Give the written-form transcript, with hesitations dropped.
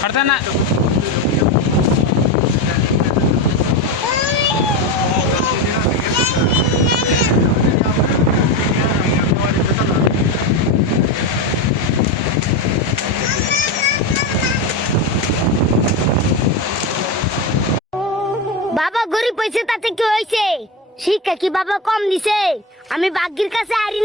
করতে না বাবা গরিব হয়েছে তাতে কি হয়েছে? শিক্ষা কি বাবা কম দিছে? আমি ভাগ্যের কাছে হারি